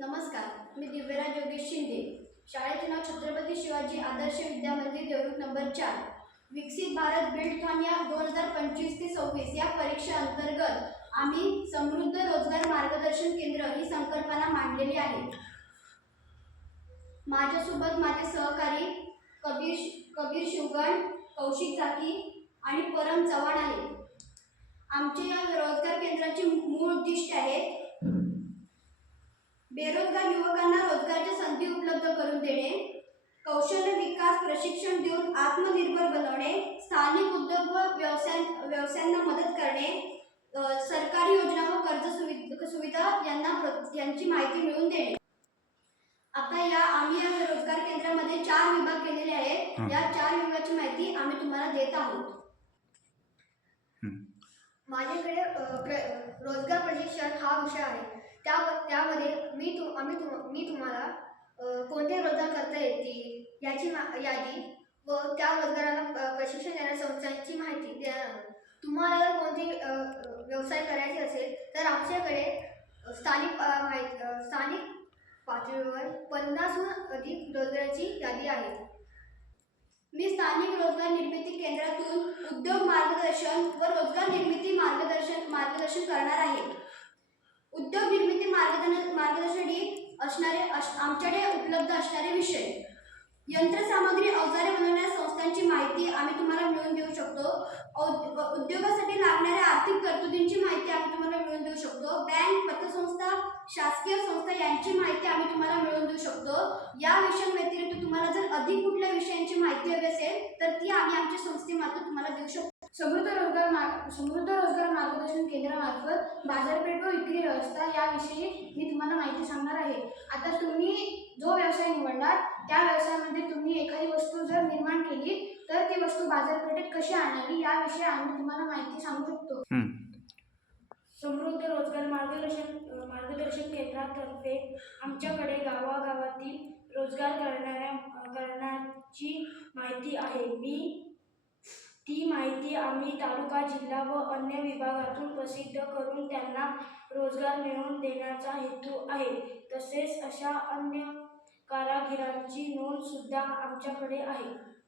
नमस्कार मी दिव्यराज योगेश शिंदे. शाळेचे नाव छत्रपती शिवाजी आदर्श विद्या मंदिर देवरूख नंबर चार. विकसित भारत बिल्डथॉन या दोन हजार पंचवीस ते सव्वीस या परीक्षा अंतर्गत आम्ही समृद्ध रोजगार मार्गदर्शन केंद्र ही संकल्पना मांडलेली आहे. माझ्यासोबत माझे सहकारी कबीर कबीर शिवगण कौशिक चाकी आणि परम चव्हाण आहे आमचे या रोजगार केंद्राचे मूळ उद्दिष्ट आहे उपलब्ध करून देणे कौशल्य विकास प्रशिक्षण देऊन आत्मनिर्भर बनवणे स्थानिक उद्योग व व्यवसाय व्यवसायांना मदत करणे सरकारी योजना व कर्ज सुवि सुविधा यांना यांची माहिती मिळवून देणे आता या आम्ही या रोजगार केंद्रामध्ये चार विभाग केलेले आहेत. या चार विभागाची माहिती आम्ही तुम्हाला देत आहोत. माझ्याकडे रोजगार प्रशिक्षण हा विषय आहे त्या त्यामध्ये मी तु आम्ही तु मी तुम्हाला कोणते रोजगार करता येतील याची मा यादी व त्या रोजगाराला प्रशिक्षण देणाऱ्या संस्थांची माहिती देणार तुम्हाला जर कोणते व्यवसाय करायचे असेल तर आमच्याकडे स्थानिक माहिती स्थानिक पातळीवर पन्नासहून अधिक रोजगाराची यादी आहे. मी स्थानिक रोजगार निर्मिती केंद्रातून उद्योग मार्गदर्शन व रोजगार निर्मिती मार्गदर्शन मार्गदर्शन करणार आहे. उद्योग निर्मिती मार्गदर्शन मार्गदर्शनासाठी असणारे आमच्याकडे उपलब्ध असणारे विषय. यंत्रसामग्री अवजारे बनवणाऱ्या संस्थांची माहिती आम्ही तुम्हाला मिळवून देऊ शकतो. उद्योगासाठी लागणाऱ्या आर्थिक तरतुदींची माहिती आम्ही तुम्हाला मिळवून देऊ शकतो. बँक पतसंस्था शासकीय संस्था यांची माहिती आम्ही तुम्हाला मिळवून देऊ शकतो. या विषयांव्यतिरिक्त तुम्हाला जर अधिक कुठल्या विषयांची माहिती हवी असेल तर ती आम्ही आमच्या संस्थेमार्फत तुम्हाला देऊ शकतो. समृद्ध रोजगार मार्ग समृद्ध रोजगार मार्गदर्शन केंद्रामार्फत बाजारपेठ व्यवस्था याविषयी मी तुम्हाला माहिती सांगणार आहे. आता तुम्ही जो व्यवसाय निवडणार त्या व्यवसायामध्ये तुम्ही एखादी वस्तू जर निर्माण केली तर ती वस्तू बाजारपेठेत कशी आणावी याविषयी आम्ही तुम्हाला माहिती सांगू शकतो. समृद्ध रोजगार मार्गदर्शन मार्गदर्शन केंद्रातर्फे आमच्याकडे गावागावातील रोजगार करणाऱ्या करण्याची माहिती आहे. मी माहिती आम्ही तालुका जिल्हा व अन्य विभागातून प्रसिद्ध करून त्यांना रोजगार मिळवून देण्याचा हेतू आहे. तसेच अशा अन्य कारागिरांची नोंदसुद्धा आमच्याकडे आहे.